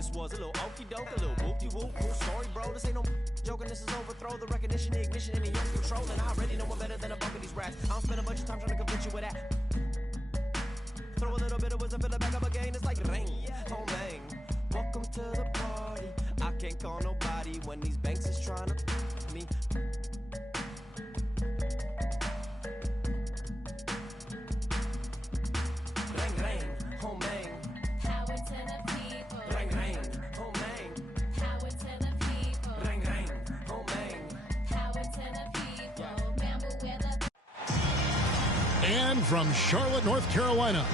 this was a little okey doke, a little whoop-de-whoop, cool story, bro. This ain't no joking, this is overthrow. The recognition, the ignition, and the young control. And I already know I'm better than a bunch of these rats. I don't spend a bunch of time trying to convince you with that. Throw a little bit of wisdom, fill it back up again. It's like rain, oh man. Welcome to the party. I can't call nobody when these banks is trying to me. Rain, rain, oh man. Power to the people. Rain, rain, oh man. Power to the people. Rain, rain, oh man. Power to the people. Bamboo with a And from Charlotte, North Carolina,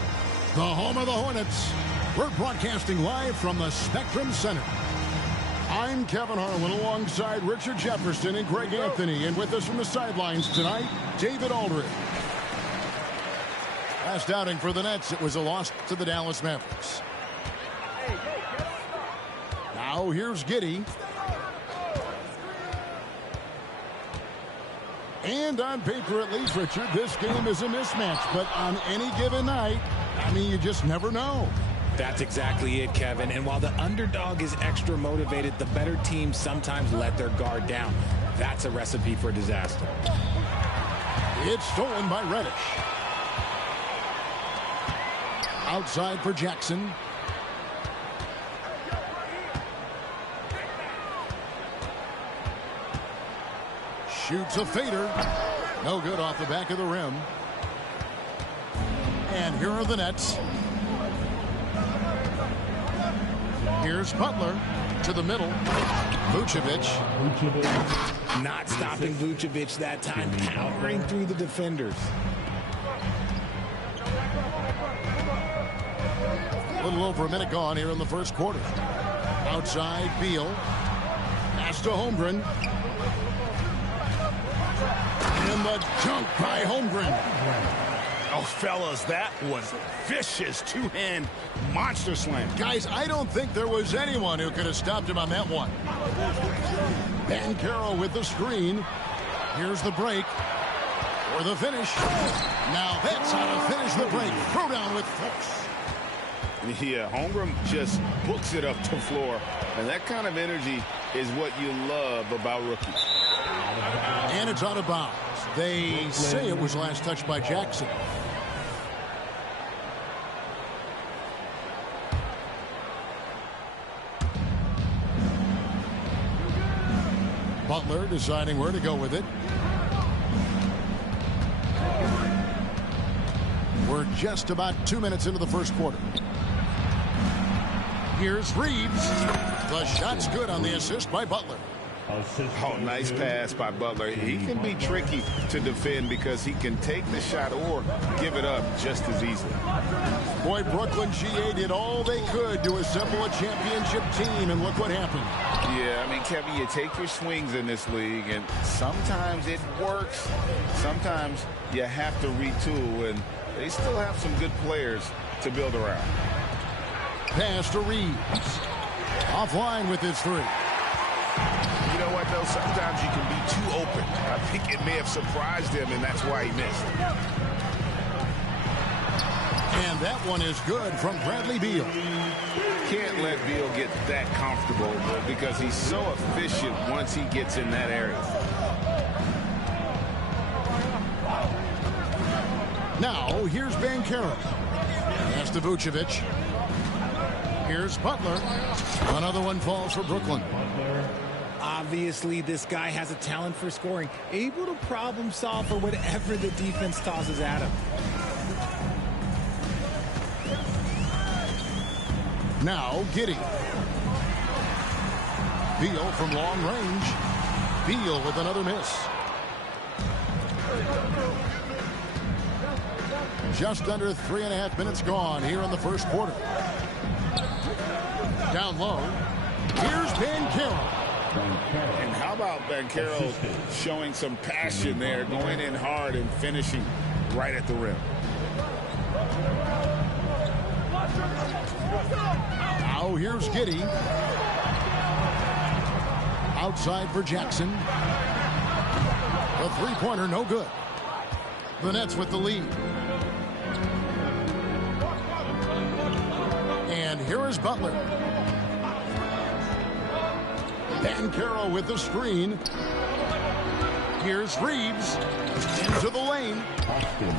the home of the Hornets, we're broadcasting live from the Spectrum Center. I'm Kevin Harlan alongside Richard Jefferson and Greg Anthony, and with us from the sidelines tonight, David Aldridge. Last outing for the Nets, it was a loss to the Dallas Mavericks. Now here's Giddey. And on paper, at least, Richard, this game is a mismatch. But on any given night, I mean, you just never know. That's exactly it, Kevin. And while the underdog is extra motivated, the better teams sometimes let their guard down. That's a recipe for disaster. It's stolen by Reddish. Outside for Jackson. Shoots a fader. No good off the back of the rim. And here are the Nets. Here's Butler to the middle. Vucevic. Not stopping Vucevic that time, powering through the defenders. A little over a minute gone here in the first quarter. Outside, Beal. Pass to Holmgren. And the dunk by Holmgren. Oh, fellas, that was vicious two-hand monster slam. Guys, I don't think there was anyone who could have stopped him on that one. Banchero with the screen. Here's the break. Or the finish. Now that's how to finish the break. Throw down with force. Yeah, Holmgren just books it up to floor. And that kind of energy is what you love about rookies. And it's out of bounds. They say it was last touched by Jackson. Butler deciding where to go with it. We're just about 2 minutes into the first quarter. Here's Reeves. The shot's good on the assist by Butler. Oh, nice pass by Butler. He can be tricky to defend because he can take the shot or give it up just as easily. Boy, Brooklyn GA did all they could to assemble a championship team, and look what happened. Yeah, I mean, Kevin, you take your swings in this league, and sometimes it works. Sometimes you have to retool, and they still have some good players to build around. Pass to Reeves. Offline with his three. You know what, though? Sometimes you can be too open. I think it may have surprised him, and that's why he missed. And that one is good from Bradley Beal. Can't let Beal get that comfortable because he's so efficient once he gets in that area. Now, here's Banchero. Pass to Vucevic. Here's Butler. Another one falls for Brooklyn. Obviously, this guy has a talent for scoring, able to problem solve for whatever the defense tosses at him. Now, Giddey. Beal from long range. Beal with another miss. Just under 3.5 minutes gone here in the first quarter. Down low. Here's Banchero. And how about Banchero showing some passion there, going in hard and finishing right at the rim. Now here's Giddey. Outside for Jackson. The three-pointer no good. The Nets with the lead. And here is Butler. Banchero with the screen. Here's Reeves into the lane.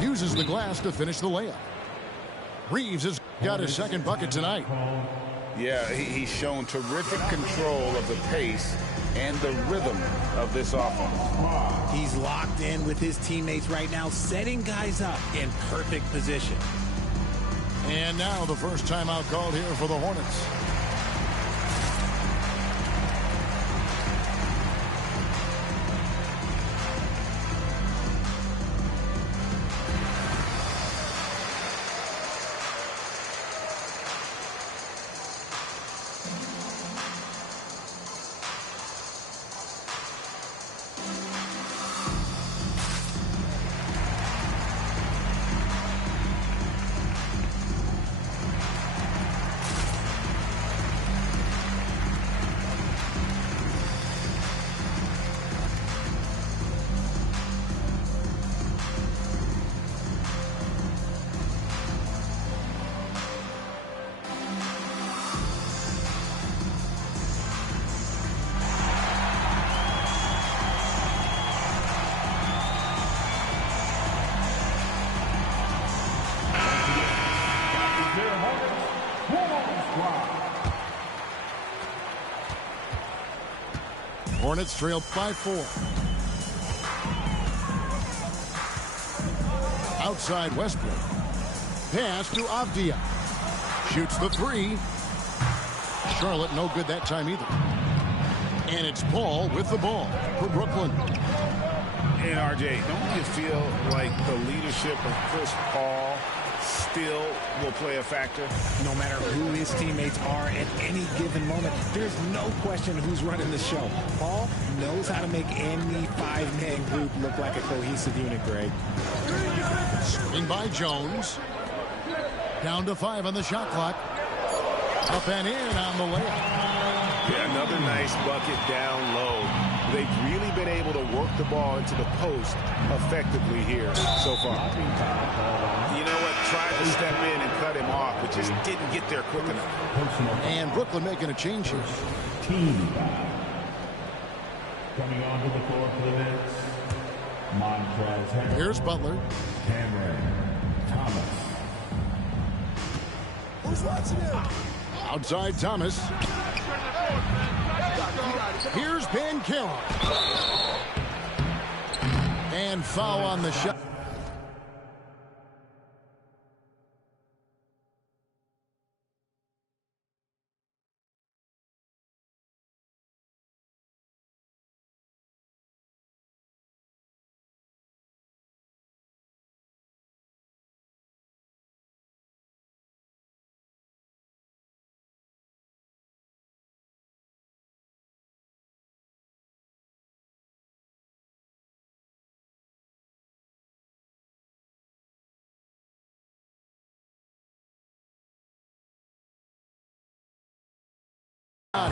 Uses the glass to finish the layup. Reeves has got his second bucket tonight. Yeah, he's shown terrific control of the pace and the rhythm of this offense. He's locked in with his teammates right now, setting guys up in perfect position. And now the first timeout called here for the Hornets. Hornets trail by 4. Outside Westbrook. Pass to Avdia. Shoots the 3. Charlotte no good that time either. And it's Paul with the ball for Brooklyn. And RJ, don't you feel like the leadership of Chris Paul still will play a factor? No matter who his teammates are at any given moment, there's no question who's running the show. Paul knows how to make any five-man group look like a cohesive unit, Greg. Screen by Jones. Down to 5 on the shot clock. Up and in on the layup. Yeah, another nice bucket down low. They've really been able to work the ball into the post effectively here so far. You know what? Tried to step in and cut him off, but just didn't get there quick enough. And Brooklyn making a change here. Team foul. Coming onto the floor for the Nets, Montrezl Harrell. Here's Butler. Cameron Thomas. Who's watching him? Outside Thomas. Here's Banchero. And foul on the shot.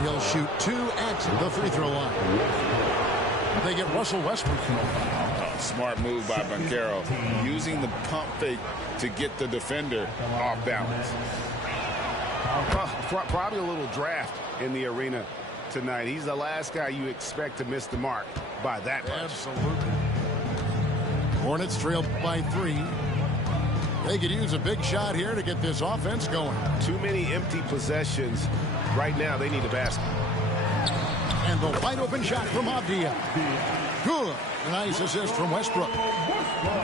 He'll shoot 2 at the free throw line. They get Russell Westbrook. Oh, smart move by Banchero, using the pump fake to get the defender off balance. Probably a little draft in the arena tonight. He's the last guy you expect to miss the mark by that much. Absolutely. Hornets trail by 3. They could use a big shot here to get this offense going. Too many empty possessions. Right now, they need a basket. And the wide open shot from Avdia. Good. Nice assist from Westbrook.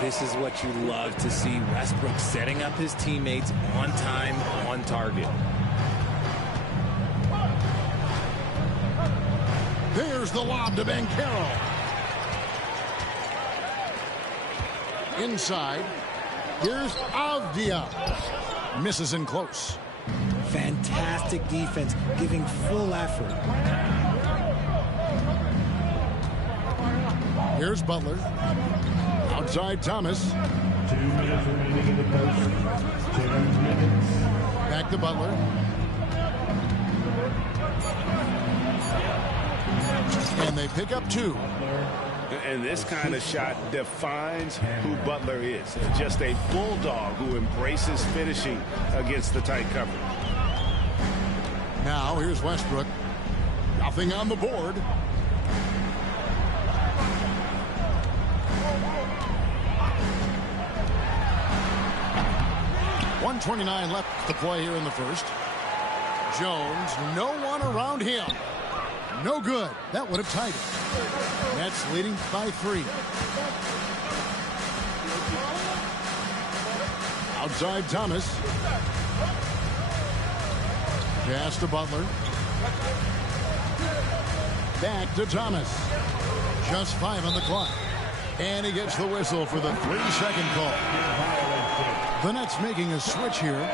This is what you love to see. Westbrook setting up his teammates on time, on target. There's the lob to Banchero. Inside. Here's Avdia. Misses in close. Fantastic defense, giving full effort. Here's Butler. Outside Thomas. 2 minutes remaining in the post. 2 minutes. Back to Butler. And they pick up 2. And this kind of shot defines who Butler is. Just a bulldog who embraces finishing against the tight cover. Now here's Westbrook. Nothing on the board. .129 left to play here in the first. Jones, no one around him. No good. That would have tied it. Nets leading by 3. Outside Thomas. Pass to Butler. Back to Thomas. Just 5 on the clock. And he gets the whistle for the 3-second call. The Nets making a switch here.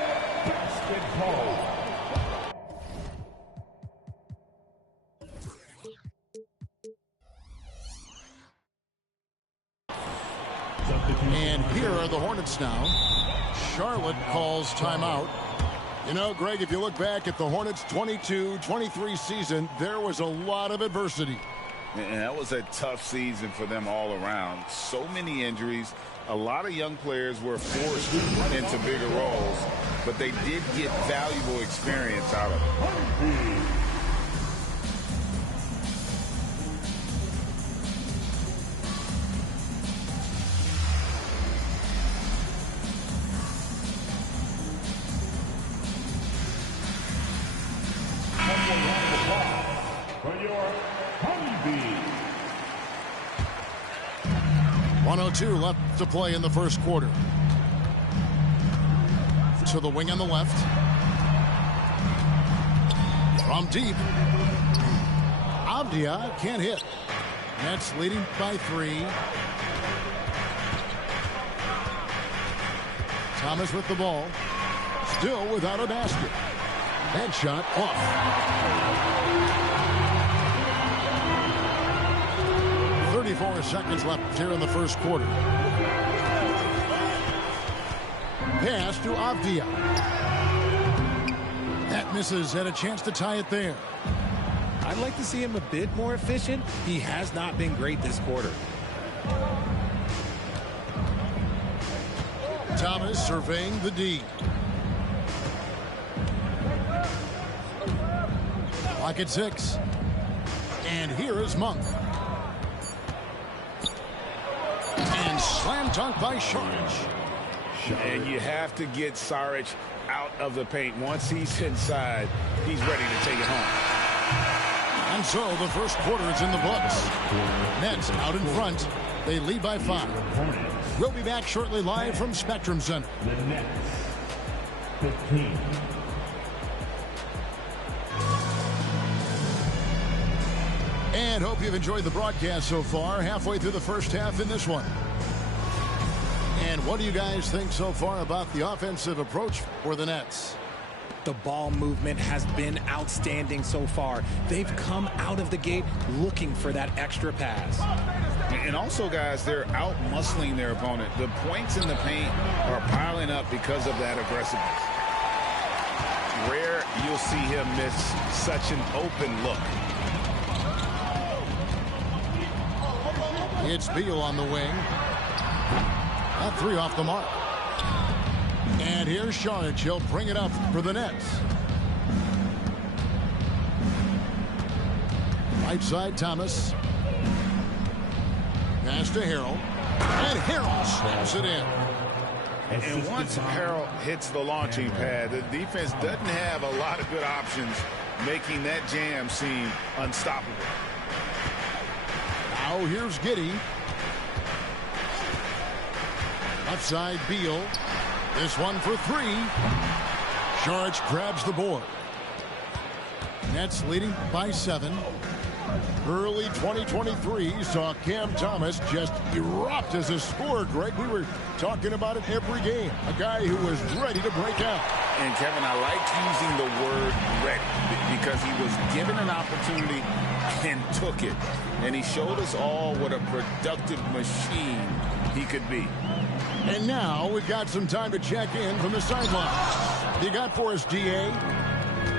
And here are the Hornets now. Charlotte calls timeout. You know, Greg, if you look back at the Hornets' 22-23 season, there was a lot of adversity. And that was a tough season for them all around. So many injuries. A lot of young players were forced into bigger roles, but they did get valuable experience out of it. For your Honeybee. 102 left to play in the first quarter. To the wing on the left. From deep. Avdia can't hit. Nets leading by 3. Thomas with the ball. Still without a basket. That shot off. 34 seconds left here in the first quarter. Pass to Avdia. That misses, and a chance to tie it there. I'd like to see him a bit more efficient. He has not been great this quarter. Thomas surveying the D. Clock at 6. And here is Monk. And slam dunk by Saric. And you have to get Saric out of the paint. Once he's inside, he's ready to take it home. And so the first quarter is in the books. Nets out in front. They lead by 5. We'll be back shortly live from Spectrum Center. The Nets, 15. And hope you've enjoyed the broadcast so far. Halfway through the first half in this one. And what do you guys think so far about the offensive approach for the Nets? The ball movement has been outstanding so far. They've come out of the gate looking for that extra pass. And also, guys, they're out-muscling their opponent. The points in the paint are piling up because of that aggressiveness. Rare you'll see him miss such an open look. It's Beal on the wing. That 3 off the mark. And here's Saric. He'll bring it up for the Nets. Right side, Thomas. Pass to Harrell. And Harrell slaps it in. And once Harrell hits the launching pad, the defense doesn't have a lot of good options, making that jam seem unstoppable. Now here's Giddey. Left side, Beal. This one for 3. Saric grabs the board. Nets leading by 7. Early 2023 saw Cam Thomas just erupt as a scorer, Greg. We were talking about it every game. A guy who was ready to break out. And, Kevin, I like using the word ready because he was given an opportunity and took it. And he showed us all what a productive machine he could be. And now we've got some time to check in from the sideline. You got for us, D.A.?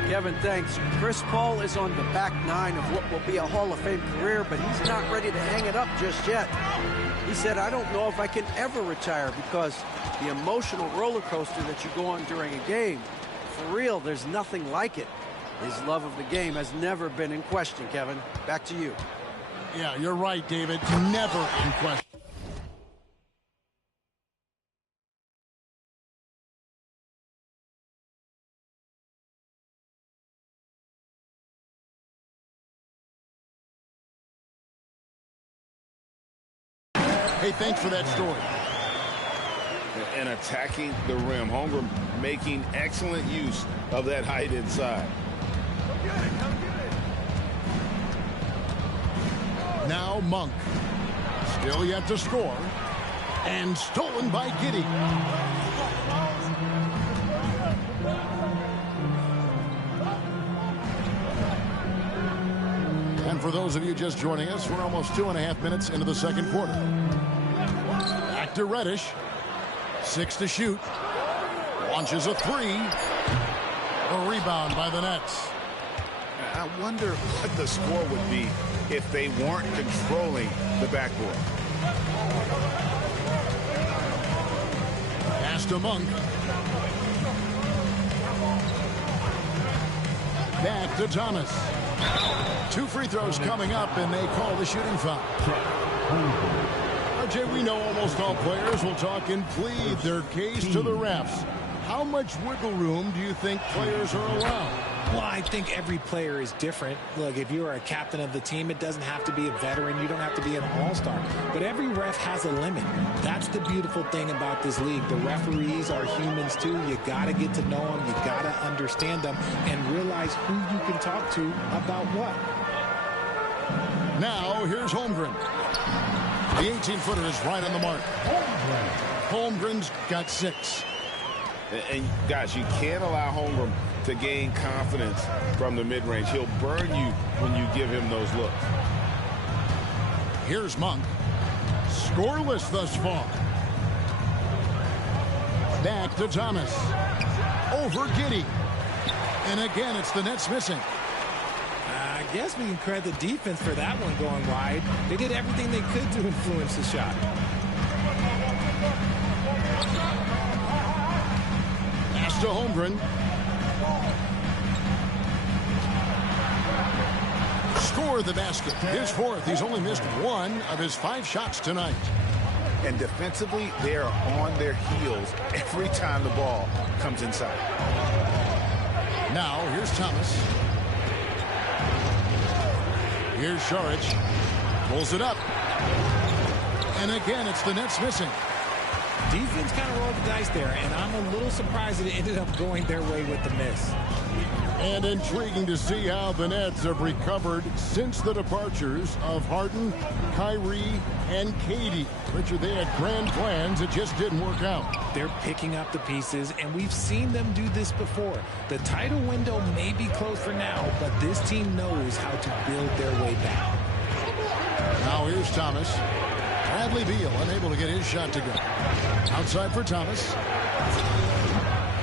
Kevin, thanks. Chris Paul is on the back 9 of what will be a Hall of Fame career, but he's not ready to hang it up just yet. He said, I don't know if I can ever retire because the emotional roller coaster that you go on during a game, for real, there's nothing like it. His love of the game has never been in question, Kevin. Back to you. Yeah, you're right, David. Never in question. Hey, thanks for that story. And attacking the rim. Holmgren making excellent use of that height inside. Now Monk. Still yet to score. And stolen by Giddey. And for those of you just joining us, we're almost 2.5 minutes into the second quarter. Back to Reddish. 6 to shoot. Launches a 3. A rebound by the Nets. I wonder what the score would be if they weren't controlling the backboard. Pass to Monk. Back to Thomas. 2 free throws coming up, and they call the shooting foul. RJ, we know almost all players will talk and plead their case to the refs. How much wiggle room do you think players are allowed? Well, I think every player is different. Look, if you are a captain of the team, it doesn't have to be a veteran. You don't have to be an all-star. But every ref has a limit. That's the beautiful thing about this league. The referees are humans, too. You got to get to know them. You got to understand them and realize who you can talk to about what. Now, here's Holmgren. The 18-footer is right on the mark. Holmgren's got 6. And gosh, you can't allow Holmgren to gain confidence from the mid-range. He'll burn you when you give him those looks. Here's Monk. Scoreless thus far. Back to Thomas. Over Giddey. And again, it's the Nets missing. I guess we can credit the defense for that one going wide. They did everything they could to influence the shot. To Holmgren. Score the basket. His 4th. He's only missed 1 of his 5 shots tonight. And defensively, they are on their heels every time the ball comes inside. Now, here's Thomas. Here's Saric. Pulls it up. And again, it's the Nets missing. Defense kind of rolled the dice there, and I'm a little surprised that it ended up going their way with the miss. And intriguing to see how the Nets have recovered since the departures of Harden, Kyrie, and KD. Richard, they had grand plans. It just didn't work out. They're picking up the pieces, and we've seen them do this before. The title window may be closed for now, but this team knows how to build their way back. Now here's Thomas. Bradley Beal unable to get his shot to go. Outside for Thomas.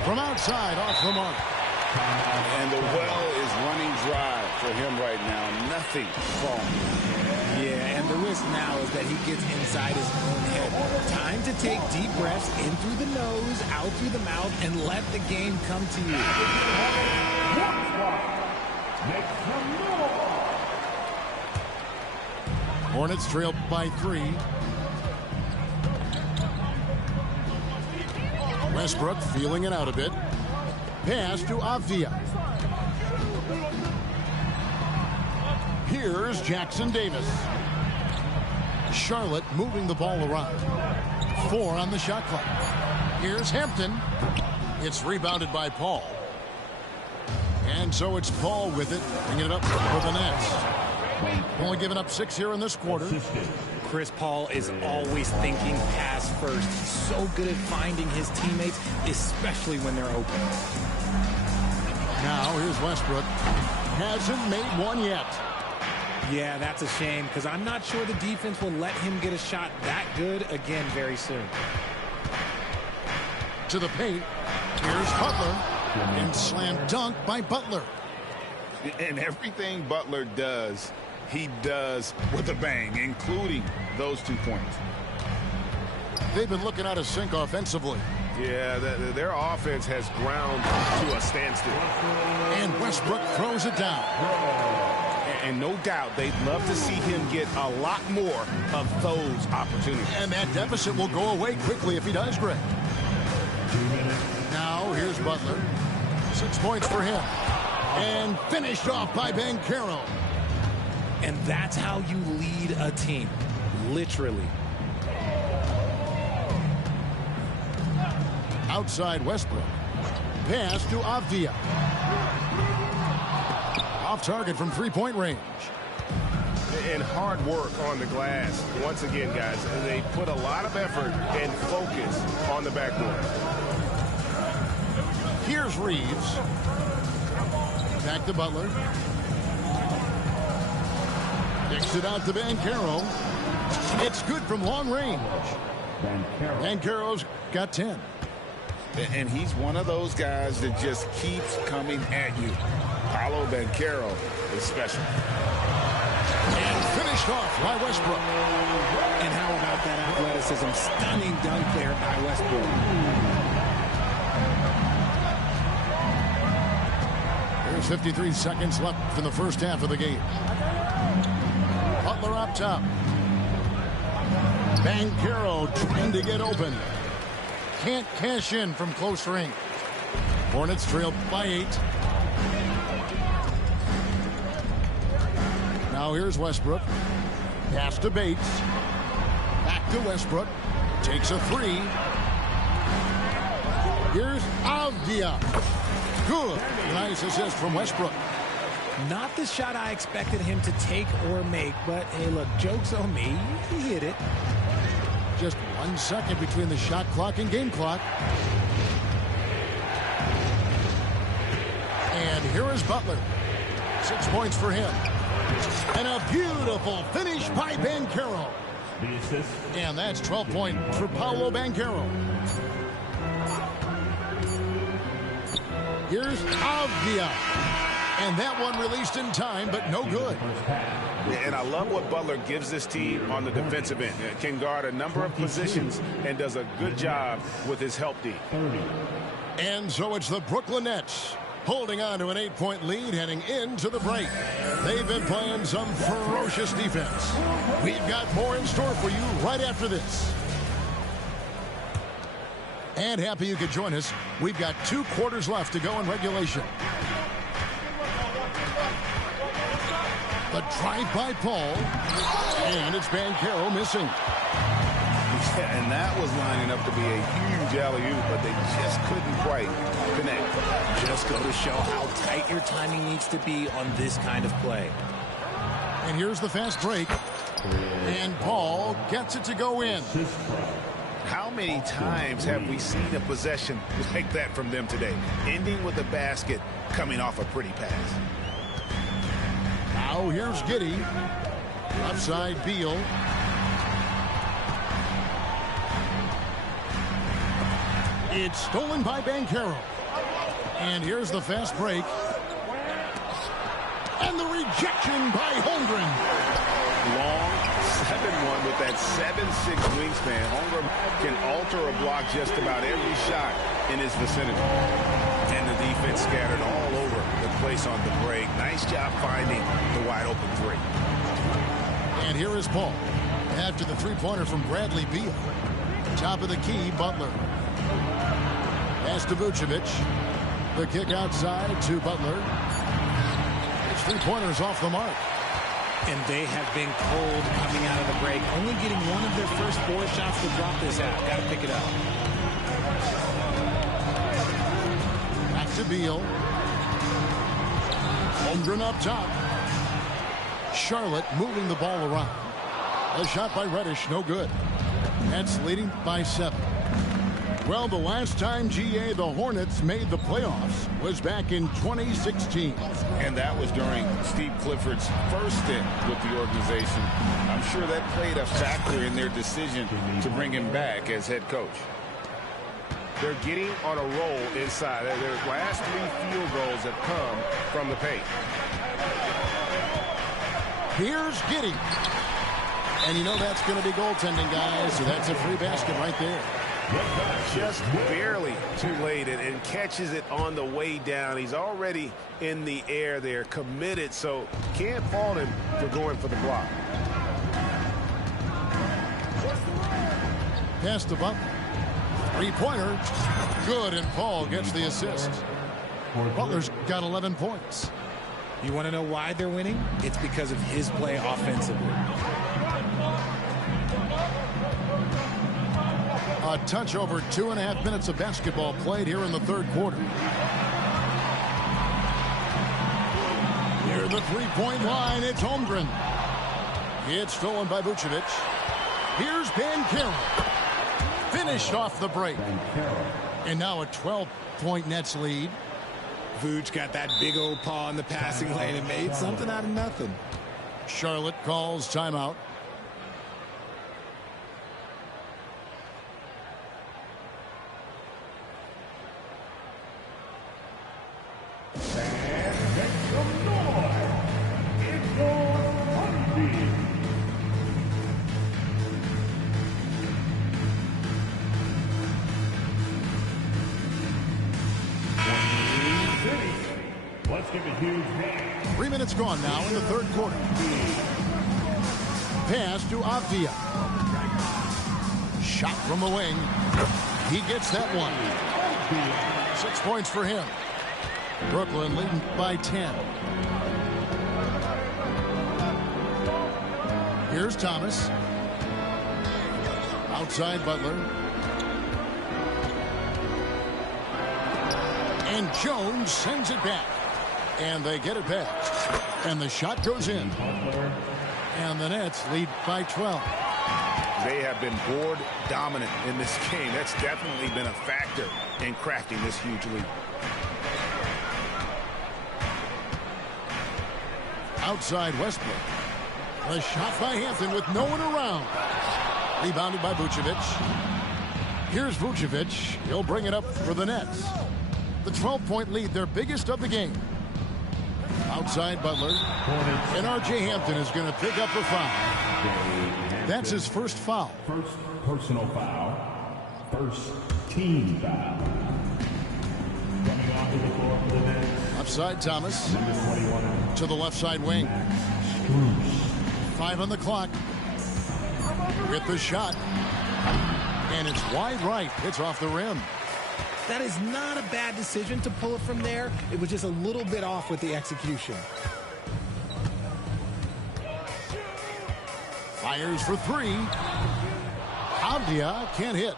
From outside, off the mark. And the well is running dry for him right now. Nothing falling. Yeah, and the risk now is that he gets inside his own head. Time to take deep breaths in through the nose, out through the mouth, and let the game come to you. Hornets trail by 3. Westbrook feeling it out a bit. Pass to Avdia. Here's Jackson Davis. Charlotte moving the ball around. 4 on the shot clock. Here's Hampton. It's rebounded by Paul. And so it's Paul with it, bringing it up for the Nets. Only giving up 6 here in this quarter. Chris Paul is always thinking pass first. He's so good at finding his teammates, especially when they're open. Now here's Westbrook. Hasn't made one yet. Yeah, that's a shame because I'm not sure the defense will let him get a shot that good again very soon. To the paint. Here's Butler. And slam dunk by Butler. And everything Butler does, he does with a bang, including those 2 points. They've been looking out of sync offensively. Yeah, their offense has ground to a standstill. And Westbrook throws it down. And no doubt they'd love to see him get a lot more of those opportunities. And that deficit will go away quickly if he does, Greg. Now here's Butler. 6 points for him. And finished off by Banchero. And that's how you lead a team, literally. Outside Westbrook. Pass to Avdia. Off target from three-point range. And hard work on the glass. Once again, guys, they put a lot of effort and focus on the backboard. Here's Reeves. Back to Butler. Kicks it out to Banchero. It's good from long range. Banchero's got 10. And he's one of those guys that just keeps coming at you. Paolo Banchero is special. And finished off by Westbrook. And how about that athleticism? Stunning dunk there by Westbrook. There's 53 seconds left in the first half of the game. Butler up top. Banchero trying to get open. Can't cash in from close range. Hornets trailed by 8. Now here's Westbrook. Pass to Bates. Back to Westbrook. Takes a 3. Here's Avdia. Good. Nice assist from Westbrook. Not the shot I expected him to take or make, but hey, look, joke's on me. He hit it. Just 1 second between the shot clock and game clock. And here is Butler. 6 points for him. And a beautiful finish by Banchero. And that's 12 points for Paolo Banchero. Here's Avdia. And that one released in time, but no good. And I love what Butler gives this team on the defensive end. Can guard a number of positions and does a good job with his help D. And so it's the Brooklyn Nets holding on to an 8-point lead heading into the break. They've been playing some ferocious defense. We've got more in store for you right after this. And happy you could join us. We've got 2 quarters left to go in regulation. The drive by Paul. And it's Banchero missing. Yeah, and that was lining up to be a huge alley-oop, but they just couldn't quite connect. Just go to show how tight your timing needs to be on this kind of play. And here's the fast break. And Paul gets it to go in. How many times have we seen a possession like that from them today? Ending with a basket, coming off a pretty pass. Now here's Giddey. Left side Beal. It's stolen by Banchero. And here's the fast break. And the rejection by Holmgren. Long 7-1 with that 7'6" wingspan. Holmgren can alter a block just about every shot in his vicinity. And the defense scattered all over the place on the break. Nice job finding the wide open 3. And here is Paul. After the three-pointer from Bradley Beal. Top of the key, Butler. Pass to Vucevic. The kick outside to Butler. His three-pointer's off the mark. And they have been cold coming out of the break. Only getting one of their first 4 shots to drop this out. Got to pick it up. Back to Beal. Holmgren up top. Charlotte moving the ball around. A shot by Reddish, no good. Nets leading by 7. Well, the last time, GA, the Hornets made the playoffs was back in 2016. And that was during Steve Clifford's first stint with the organization. I'm sure that played a factor in their decision to bring him back as head coach. They're getting on a roll inside. Their last 3 field goals have come from the paint. Here's Giddey. And you know that's going to be goaltending, guys, so that's a free basket right there. Just barely too late and catches it on the way down. He's already in the air there, committed, so can't fault him for going for the block. Pass to Butler. Three-pointer. Good, and Paul gets the assist. Butler's got 11 points. You want to know why they're winning? It's because of his play offensively. A touch over 2.5 minutes of basketball played here in the third quarter. Near the three-point line, it's Holmgren. It's stolen by Vucevic. Here's Banchero. Finished off the break. And now a 12-point Nets lead. Vooch got that big old paw in the passing lane and made something out of nothing. Charlotte calls timeout. Let's give a huge hand. 3 minutes gone now in the third quarter. Pass to Avdia. Shot from the wing. He gets that one. 6 points for him. Brooklyn leading by 10. Here's Thomas. Outside Butler. And Jones sends it back. And they get it back. And the shot goes in. And the Nets lead by 12. They have been board dominant in this game. That's definitely been a factor in crafting this huge lead. Outside Westbrook. A shot by Hampton with no one around. Rebounded by Vucevic. Here's Vucevic. He'll bring it up for the Nets. The 12-point lead, their biggest of the game. Outside Butler. And R.J. Hampton is going to pick up a foul. That's his first foul. First personal foul. First team foul. Coming onto the floor for the Nets. Upside Thomas. Number 21. To the left side wing. 5 on the clock. With the shot. And it's wide right. It's off the rim. That is not a bad decision to pull it from there. It was just a little bit off with the execution. Fires for three. Avdia can't hit.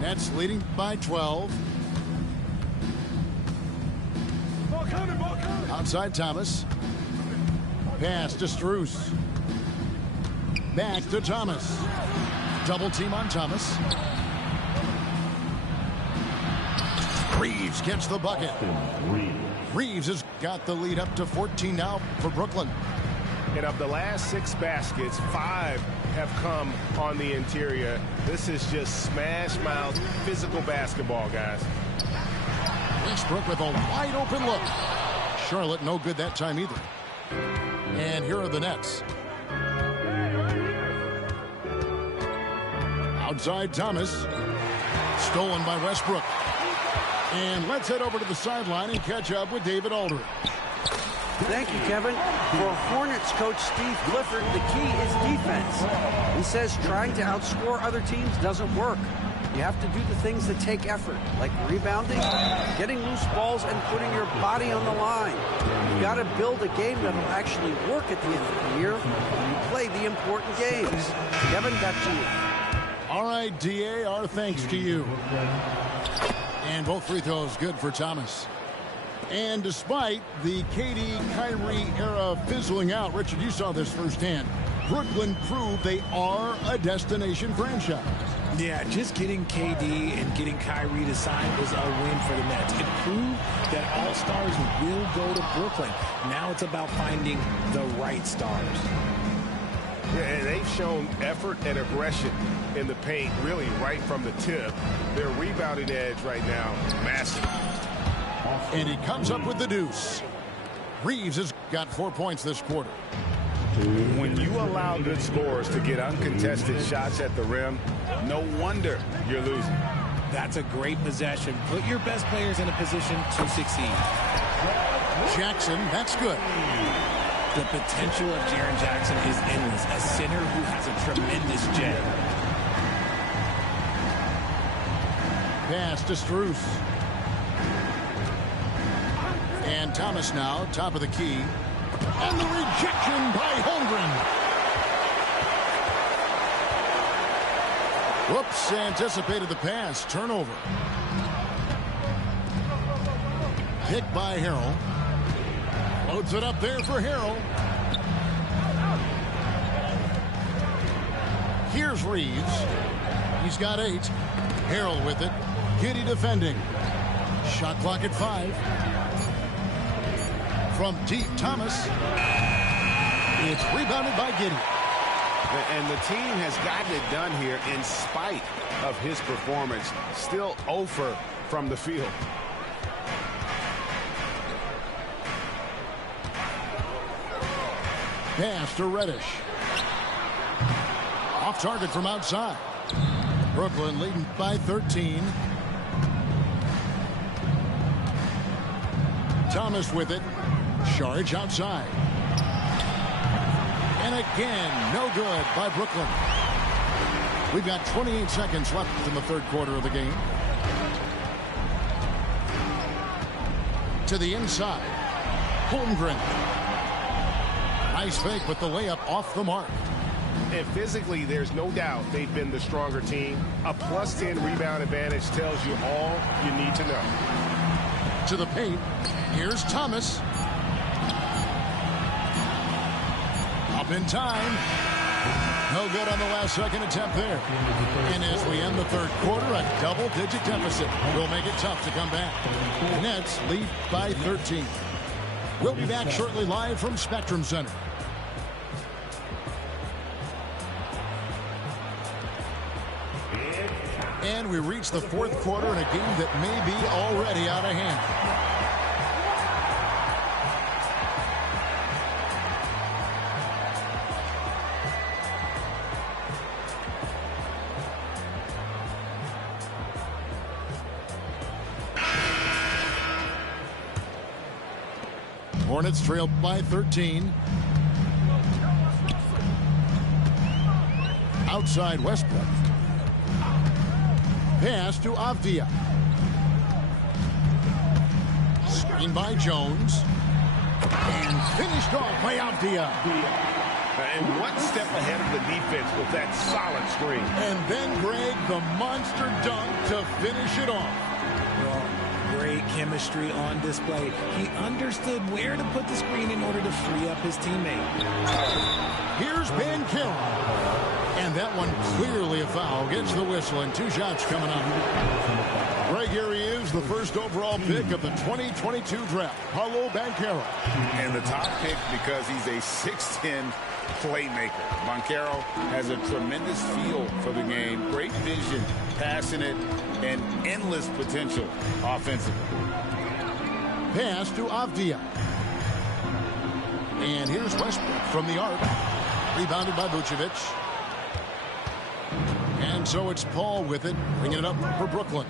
Nets leading by 12. Outside Thomas. Pass to Strus. Back to Thomas. Double team on Thomas. Reeves gets the bucket. Reeves has got the lead up to 14 now for Brooklyn. And of the last 6 baskets, 5 have come on the interior. This is just smash mouth physical basketball, guys. Westbrook with a wide open look. Charlotte no good that time either. And here are the Nets. Outside Thomas. Stolen by Westbrook. And let's head over to the sideline and catch up with David Aldridge. Thank you, Kevin. For Hornets coach Steve Clifford, the key is defense. He says trying to outscore other teams doesn't work. You have to do the things that take effort, like rebounding, getting loose balls, and putting your body on the line. You've got to build a game that'll actually work at the end of the year when you play the important games. Kevin, back to you. All right, DA, our thanks to you. And both free throws good for Thomas. And despite the KD-Kyrie era fizzling out, Richard, you saw this firsthand. Brooklyn proved they are a destination franchise. Yeah, just getting KD and getting Kyrie to sign was a win for the Nets. It proved that all stars will go to Brooklyn. Now it's about finding the right stars. Yeah, and they've shown effort and aggression in the paint, really right from the tip. Their rebounding edge right now, massive. And he comes up with the deuce. Reeves has got 4 points this quarter. When you allow good scorers to get uncontested shots at the rim, no wonder you're losing. That's a great possession. Put your best players in a position to succeed. Jackson, that's good. The potential of Jaren Jackson is endless. A center who has a tremendous jab. Pass to Strus. And Thomas now, top of the key. And the rejection by Holmgren. Whoops, anticipated the pass. Turnover. Pick by Harrell. Loads it up there for Harrell. Here's Reeves. He's got 8. Harrell with it. Giddy defending. Shot clock at 5. From deep, Thomas. It's rebounded by Giddy. And the team has gotten it done here in spite of his performance. Still 0 from the field. Pass to Reddish. Off target from outside. Brooklyn leading by 13. Thomas with it. Charge outside. And again, no good by Brooklyn. We've got 28 seconds left in the third quarter of the game. To the inside. Holmgren. Nice fake, but the layup off the mark. And physically, there's no doubt they've been the stronger team. A +10 rebound advantage tells you all you need to know. To the paint. Here's Thomas. Up in time. No good on the last second attempt there. And as we end the third quarter, a double-digit deficit will make it tough to come back. Nets lead by 13. We'll be back shortly live from Spectrum Center. And we reach the fourth quarter in a game that may be already out of hand. Hornets trail by 13. Outside Westbrook. Pass to Avdia. Screen by Jones. And finished off by Avdia. And one step ahead of the defense with that solid screen. And then Greg, the monster dunk to finish it off. Well, great chemistry on display. He understood where to put the screen in order to free up his teammate. Here's Ben Carroll. And that one clearly a foul. Gets the whistle and 2 shots coming up. Right here he is, the first overall pick of the 2022 draft, Paolo Banchero. And the top pick because he's a 6'10 playmaker. Banchero has a tremendous feel for the game, great vision, passing it, and endless potential offensively. Pass to Avdia. And here's Westbrook from the arc. Rebounded by Vucevic. And so it's Paul with it, bringing it up for Brooklyn.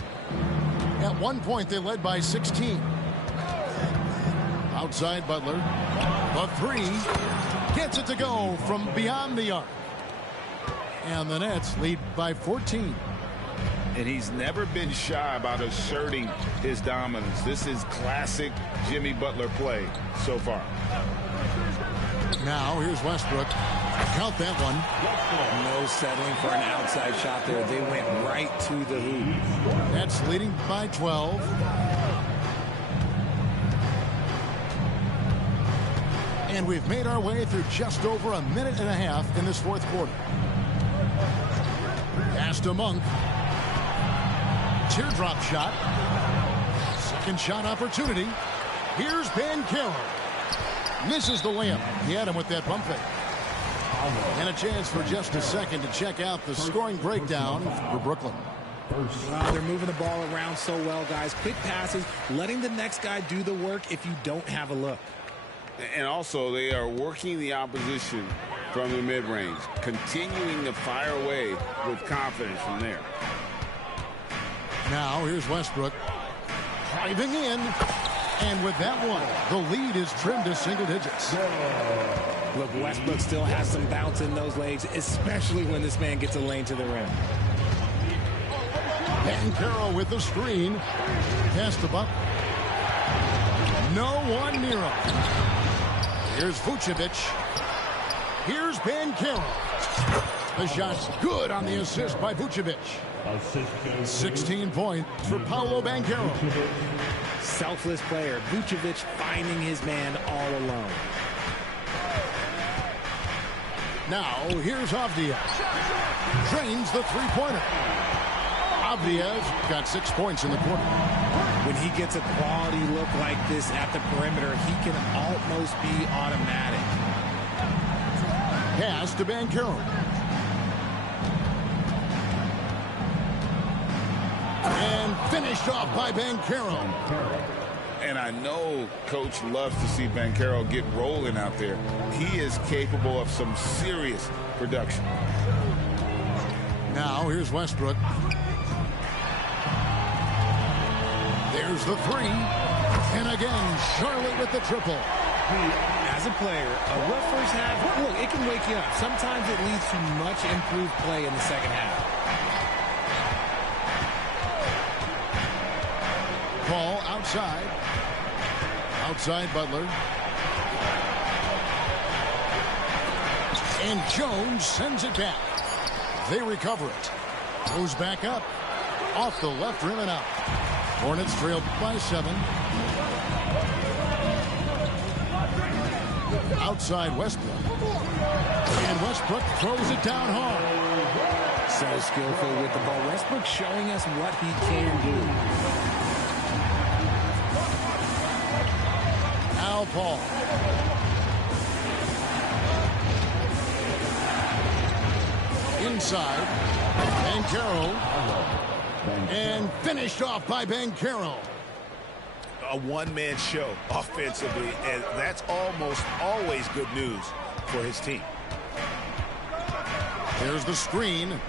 At one point, they led by 16. Outside Butler. The 3 gets it to go from beyond the arc. And the Nets lead by 14. And he's never been shy about asserting his dominance. This is classic Jimmy Butler play so far. Now, here's Westbrook. Count that one. No settling for an outside shot there. They went right to the hoop. That's leading by 12. And we've made our way through just over a minute and a half in this fourth quarter. Pass to Monk. Teardrop shot. Second shot opportunity. Here's Banchero. Misses the layup. He had him with that pump fake. And a chance for just a second to check out the scoring breakdown for Brooklyn. Wow, they're moving the ball around so well, guys. Quick passes, letting the next guy do the work if you don't have a look. And also, they are working the opposition from the mid-range, continuing to fire away with confidence from there. Now, here's Westbrook driving in. And with that one, the lead is trimmed to single digits. Look, Westbrook still has some bounce in those legs, especially when this man gets a lane to the rim. Banchero with the screen. Pass to Buck. No one near him. Here's Vucevic. Here's Banchero. The shot's good on the assist by Vucevic. 16 points for Paolo Banchero. Selfless player. Vucevic finding his man all alone. Now, here's Avdija. Drains the three-pointer. Avdija got 6 points in the quarter. When he gets a quality look like this at the perimeter, he can almost be automatic. Pass to Banchero. And finished off by Banchero. And I know Coach loves to see Banchero get rolling out there. He is capable of some serious production. Now, here's Westbrook. There's the three. And again, Charlotte with the triple. As a player, a rough first half, look, it can wake you up. Sometimes it leads to much improved play in the second half. Ball outside. Outside Butler. And Jones sends it back. They recover it. Goes back up. Off the left rim and out. Hornets trailed by 7. Outside Westbrook. And Westbrook throws it down hard. So skillful with the ball. Westbrook showing us what he can do. Now Paul. Inside. Banchero. And finished off by Banchero. A one-man show offensively, and that's almost always good news for his team. There's the screen.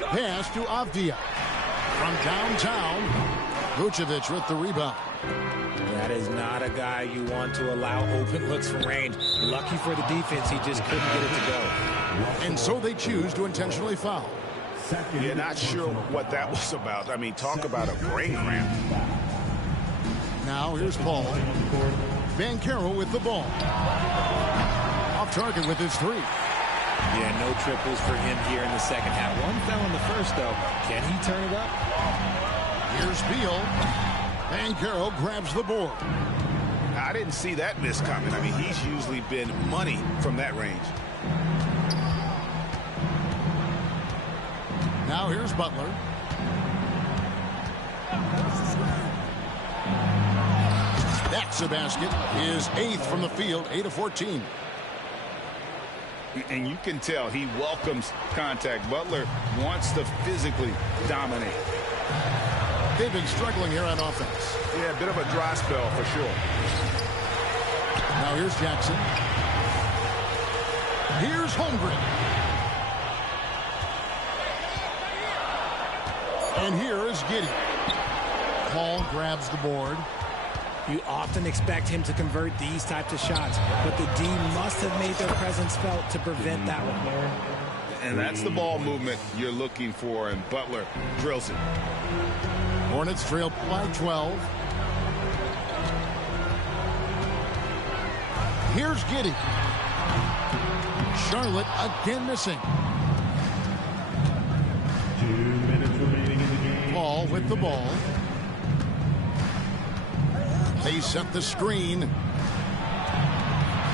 Pass to Avdija. From downtown, Vucevic with the rebound. That is not a guy you want to allow open looks from range. Lucky for the defense, he just couldn't get it to go. And so they choose to intentionally foul. Yeah, not sure what that was about. I mean, talk about a brain cramp. Now here's Paul. Banchero with the ball. Off target with his three. Yeah, no triples for him here in the second half. One fell in the first, though. Can he turn it up? Here's Beal. Banchero grabs the board. I didn't see that miss coming. I mean, he's usually been money from that range. Now here's Butler. That's a basket. His 8th from the field, 8 of 14. And you can tell he welcomes contact. Butler wants to physically dominate. They've been struggling here on offense. Yeah, a bit of a dry spell for sure. Now here's Jackson. Here's Holmgren. And here is Giddey. Paul grabs the board. You often expect him to convert these types of shots, but the D must have made their presence felt to prevent that one. And that's the ball movement you're looking for, and Butler drills it. Hornets trail by 12. Here's Giddey. Charlotte again missing. 2 minutes remaining in the game. Paul with the ball. They set the screen.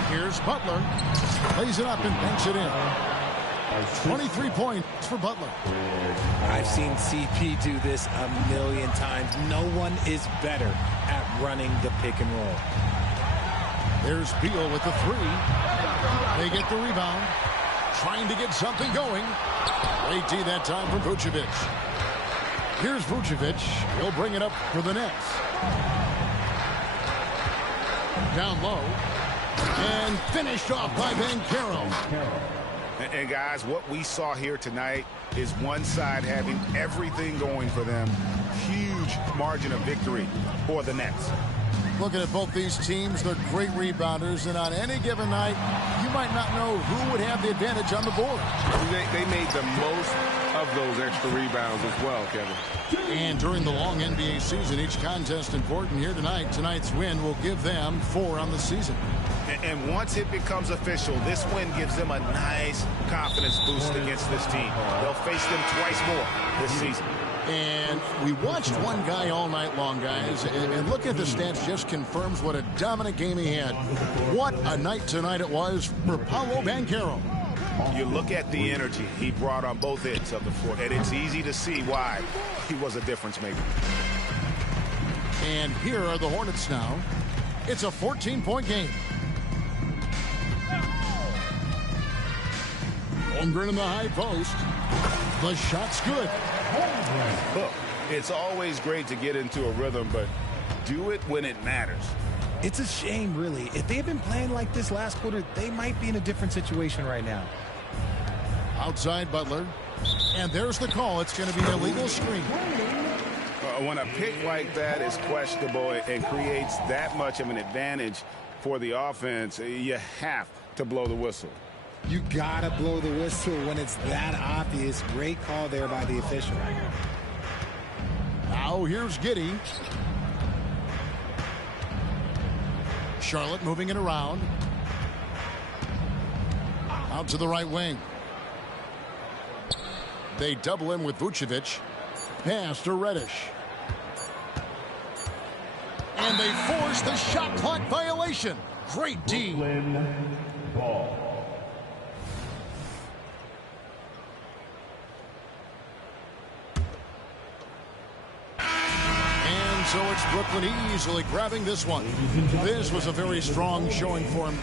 Here's Butler. Plays it up and banks it in. 23 points for Butler. I've seen CP do this a million times. No one is better at running the pick and roll. There's Beal with the three. They get the rebound. Trying to get something going. Great D that time from Vucevic. Here's Vucevic. He'll bring it up for the Nets. down low. And finished off by Banchero. And guys, what we saw here tonight is one side having everything going for them. Huge margin of victory for the Nets. Looking at both these teams, they're great rebounders, and on any given night, you might not know who would have the advantage on the board. They made the most of those extra rebounds as well, Kevin. And during the long NBA season, each contest important here tonight. Tonight's win will give them 4 on the season. And once it becomes official, this win gives them a nice confidence boost against this team. They'll face them twice more this season. And we watched one guy all night long, guys, and looking at the stats just confirms what a dominant game he had. What a night tonight it was for Paolo Banchero. You look at the energy he brought on both ends of the floor, and it's easy to see why he was a difference maker. And here are the Hornets now. It's a 14-point game. Holmgren in the high post. The shot's good. Look, it's always great to get into a rhythm, but do it when it matters. It's a shame, really. If they had been playing like this last quarter, they might be in a different situation right now. Outside Butler. And there's the call. It's going to be an illegal screen. When a pick like that is questionable and creates that much of an advantage for the offense, you have to blow the whistle. You gotta blow the whistle when it's that obvious. Great call there by the official. Now here's Giddey. Charlotte moving it around. Out to the right wing. They double him with Vucevic. Pass to Reddish. And they force the shot clock violation. Great D. Ball. So it's Brooklyn easily grabbing this one. This was a very strong showing for him.